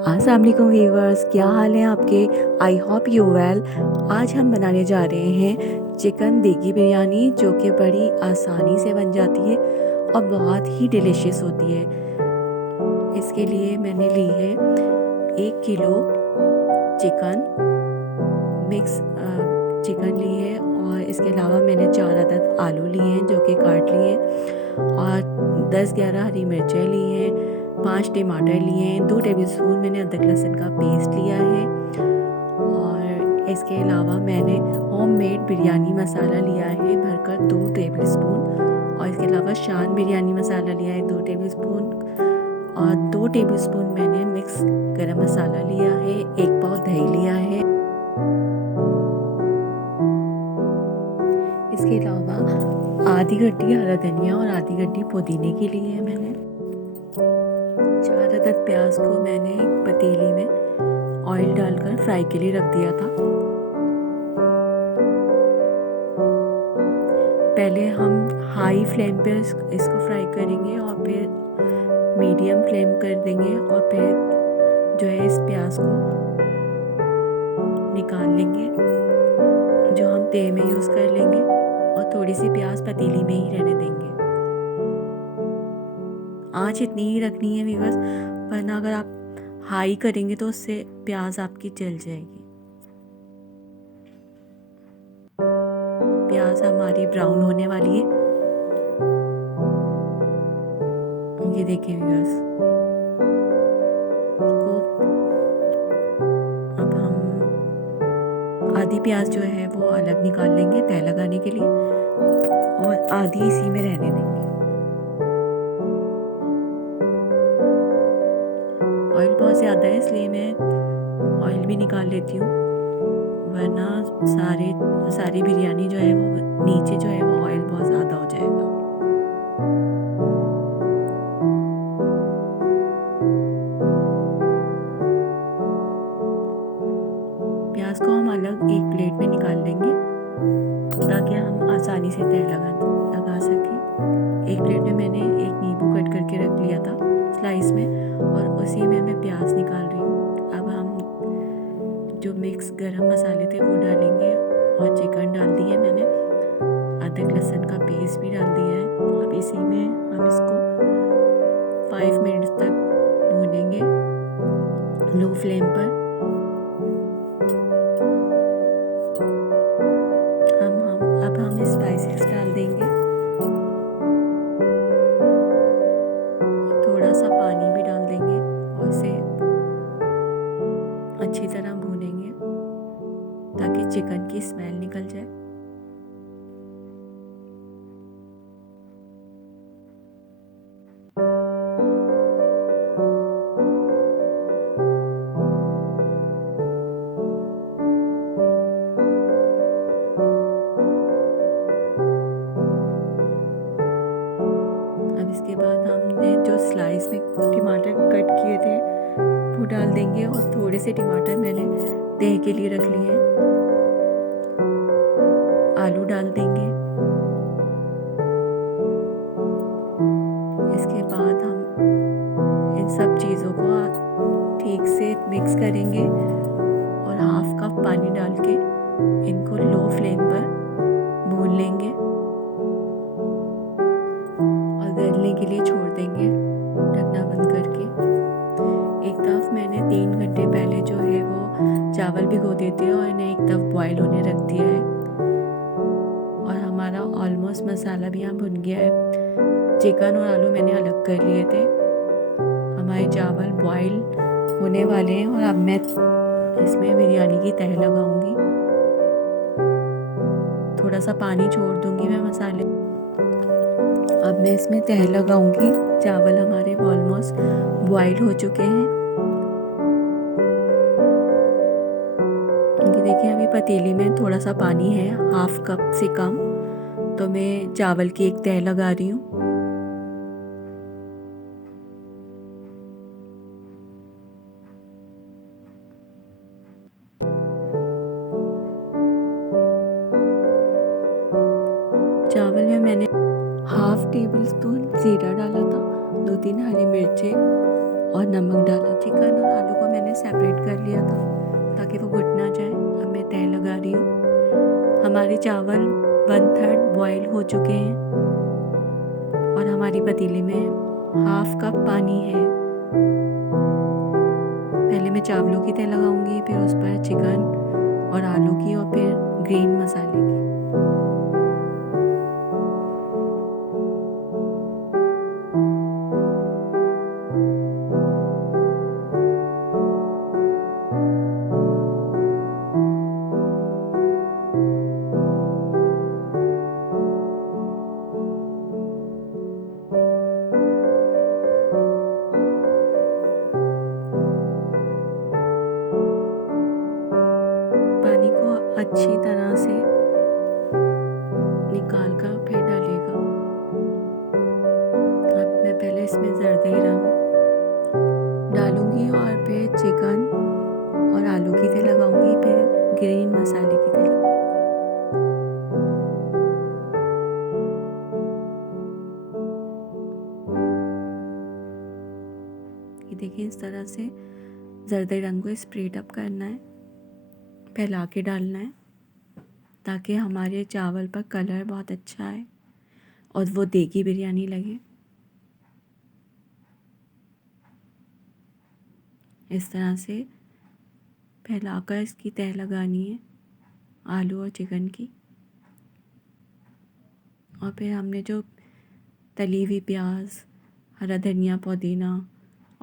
अस्सलाम वालेकुम व्यूवर्स, क्या हाल है आपके। I hope you well. आज हम बनाने जा रहे हैं चिकन देगी बिरयानी, जो कि बड़ी आसानी से बन जाती है और बहुत ही डिलीशियस होती है। इसके लिए मैंने ली है 1 किलो चिकन, मिक्स चिकन ली है, और इसके अलावा मैंने 4 अदद आलू लिए हैं जो कि काट लिए हैं, और 10-11 हरी मिर्चें ली हैं, 5 टमाटर लिए हैं, 2 टेबलस्पून मैंने अदरक लहसुन का पेस्ट लिया है, और इसके अलावा मैंने होममेड बिरयानी मसाला लिया है भरकर 2 टेबलस्पून, और इसके अलावा शान बिरयानी मसाला लिया है 2 टेबलस्पून, और 2 टेबलस्पून मैंने मिक्स गरम मसाला लिया है, 1 पाव दही लिया है। इसके अलावा आधी गड्डी हरा धनिया और आधी गड्डी पुदीने की ली है मैंने। 4 अदद प्याज को मैंने एक पतीली में ऑयल डालकर फ्राई के लिए रख दिया था। पहले हम हाई फ्लेम पे इसको फ्राई करेंगे और फिर मीडियम फ्लेम कर देंगे, और फिर जो है इस प्याज को निकाल लेंगे, जो हम तेल में यूज़ कर लेंगे, और थोड़ी सी प्याज पतीली में ही रहने देंगे। आँच इतनी ही रखनी है व्यूअर्स, वरना अगर आप हाई करेंगे तो उससे प्याज आपकी जल जाएगी। प्याज हमारी ब्राउन होने वाली है, ये देखें व्यूअर्स। अब हम आधी प्याज जो है वो अलग निकाल लेंगे तह लगाने के लिए, और आधी इसी में रहने देंगे। ऑयल बहुत ज़्यादा है इसलिए मैं ऑयल भी निकाल लेती हूँ, वरना सारी बिरयानी जो है वो नीचे जो है वो ऑयल बहुत ज़्यादा हो जाएगा। प्याज को हम अलग एक प्लेट में निकाल लेंगे ताकि हम आसानी से तह लगा सकें। एक प्लेट में मैंने एक नींबू कट करके रख लिया था स्लाइस में, और उसी में मैं प्याज निकाल रही हूँ। अब हम जो मिक्स गरम मसाले थे वो डालेंगे, और चिकन डाल दिए मैंने, अदरक लहसुन का पेस्ट भी डाल दिया है। अब इसी में हम इसको 5 मिनट्स तक भूनेंगे लो फ्लेम पर। अब हम स्पाइसेस डाल देंगे, थोड़ा सा पानी भी डाल देंगे, और इसे अच्छी तरह भूनेंगे ताकि चिकन की स्मेल निकल जाए। अब इसके बाद हमने जो स्लाइस में टमाटर कट किए थे वो डाल देंगे, और थोड़े से टमाटर मैंने दही के लिए रख लिए हैं। आलू डाल देंगे। इसके बाद हम इन सब चीज़ों को ठीक से मिक्स करेंगे, और हाफ कप पानी डाल के इनको लो फ्लेम पर भून लेंगे और गलने के लिए छोड़ देंगे ढकना बंद करके। एक तरफ मैंने 3 घंटे पहले जो है वो चावल भिगो देते हैं, और इन्हें एक तरफ बॉयल होने रख दिया है, और हमारा ऑलमोस्ट मसाला भी यहाँ भुन गया है। चिकन और आलू मैंने अलग कर लिए थे। हमारे चावल बॉयल होने वाले हैं, और अब मैं इसमें बिरयानी की तह लगाऊंगी। थोड़ा सा पानी छोड़ दूंगी मैं मसाले। अब मैं इसमें तह लगाऊंगी। चावल हमारे ऑलमोस्ट बॉयल हो चुके हैं। ये देखिए, अभी पतीली में थोड़ा सा पानी है, हाफ कप से कम, तो मैं चावल की एक तह लगा रही हूँ। चावल में मैंने हाफ टेबल स्पून जीरा डाला था, 2-3 हरी मिर्चें और नमक डाला। चिकन और आलू को हमारे चावल 1/3 बॉयल हो चुके हैं और हमारी पतीली में हाफ कप पानी है। पहले मैं चावलों की तह लगाऊंगी, फिर उस पर चिकन और आलू की, और फिर ग्रीन मसाले की। पानी को अच्छी तरह से निकाल कर फिर डालिएगा। अब मैं पहले इसमें जर्दी रंग डालूंगी और फिर चिकन और आलू की तह लगाऊंगी, फिर ग्रीन मसाले की तह लगाऊंगी। ये देखिए, इस तरह से जर्दी रंग को स्प्रेड अप करना है, फैला के डालना है, ताकि हमारे चावल पर कलर बहुत अच्छा आए और वो देगी बिरयानी लगे। इस तरह से फैलाकर इसकी तह लगानी है आलू और चिकन की। और फिर हमने जो तली हुई प्याज, हरा धनिया, पुदीना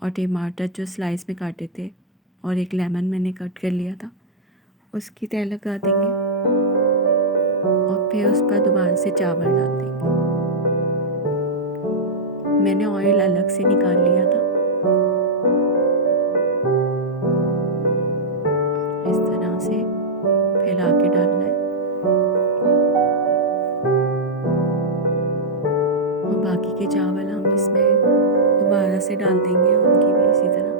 और टमाटर जो स्लाइस में काटे थे, और एक लेमन मैंने कट कर लिया था, उसकी तह लगा देंगे और फिर उस पर दोबारा से चावल डाल देंगे। मैंने ऑयल अलग से निकाल लिया था। इस तरह से फैला के डालना है और बाकी के चावल हम इसमें दोबारा से डाल देंगे और उनकी भी इसी तरह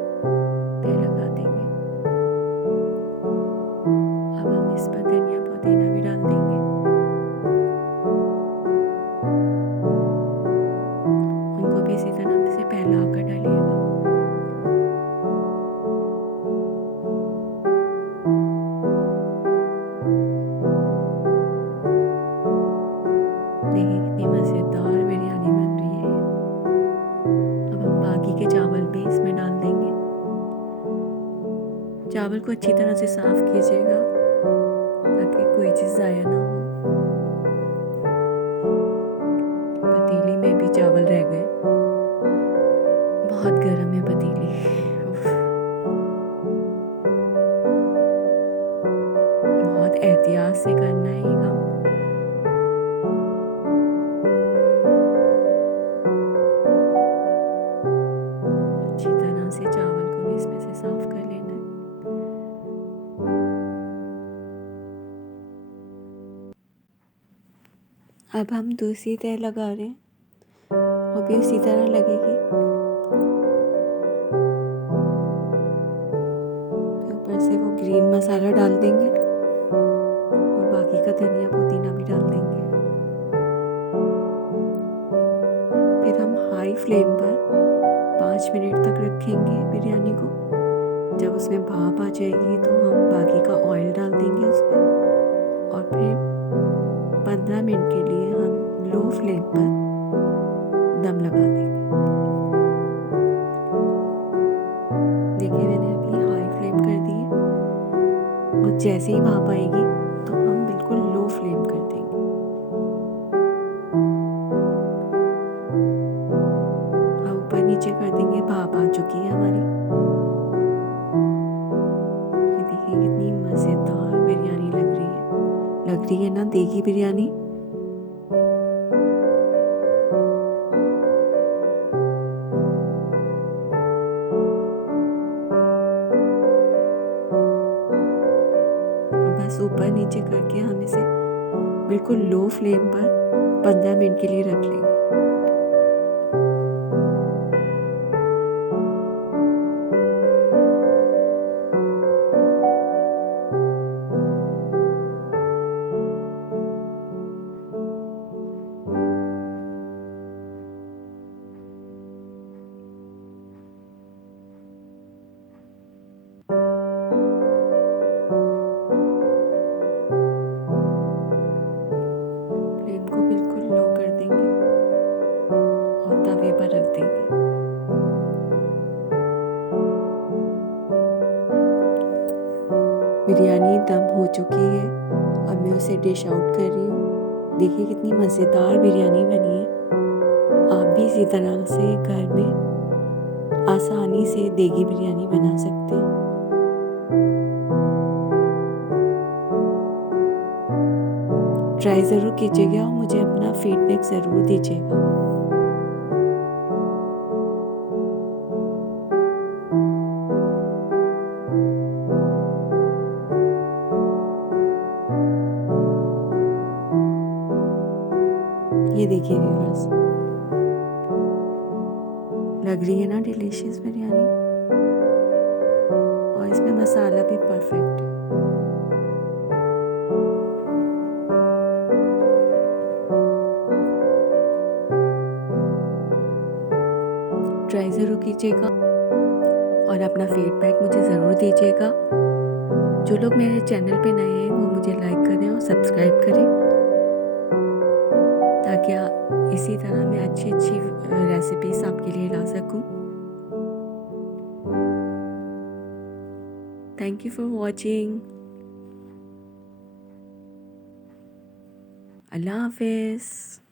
तह लगा देंगे। अब हम इस पर धनिया पुदीना भी डाल देंगे। उनको भी इसी तरह से फैला कर डालिएगा। देखिए कितनी मज़ेदार बिरयानी बन रही है। अब हम बाकी के चावल भी इसमें डाल देंगे। चावल को अच्छी तरह से साफ़ कीजिएगा ताकि कोई चीज़ ज़ाया ना हो। पतीली में भी चावल रह गए। बहुत गर्म है पतीली। बहुत एहतियात से करना है ये काम। अच्छी तरह से चावल को भी इसमें से साफ़ कर लेना है। अब हम दूसरी तह लगा रहे हैं, वो भी उसी तरह लगेगी। ऊपर से वो ग्रीन मसाला डाल देंगे और बाकी का धनिया पुदीना भी डाल देंगे। फिर हम हाई फ्लेम पर 5 मिनट तक रखेंगे बिरयानी को। जब उसमें भाप आ जाएगी तो हम बाकी का ऑयल डाल देंगे उसमें और फिर 15 मिनट के लिए हम लो फ्लेम पर दम लगा देंगे। देखिए, मैंने अभी हाई फ्लेम कर दी है और जैसे ही भाप आएगी तो हम बिल्कुल लो फ्लेम कर देंगे। अब ऊपर नीचे कर देंगे। भाप आ चुकी है हमारी। ये देखिए कितनी मज़ेदार बिरयानी लग रही है ना, देगी बिरयानी। बस ऊपर नीचे करके हम इसे बिल्कुल लो फ्लेम पर 15 मिनट के लिए रख लेंगे। बिरयानी दम हो चुकी है। अब मैं उसे डिश आउट कर रही हूँ। देखिए कितनी मज़ेदार बिरयानी बनी है। आप भी इसी तरह से घर में आसानी से देगी बिरयानी बना सकते हैं। ट्राई ज़रूर कीजिएगा और मुझे अपना फीडबैक ज़रूर दीजिएगा। ये देखिए व्यूअर्स, लग रही है ना डिलीशियस बिरयानी, और इसमें मसाला भी परफेक्ट है। ट्राई ज़रूर कीजिएगा और अपना फीडबैक मुझे ज़रूर दीजिएगा। जो लोग मेरे चैनल पे नए हैं वो मुझे लाइक करें और सब्सक्राइब करें, ताकि इसी तरह मैं अच्छी अच्छी रेसिपीज आपके लिए ला सकूं। Thank you for watching. अल्लाह हाफिज़।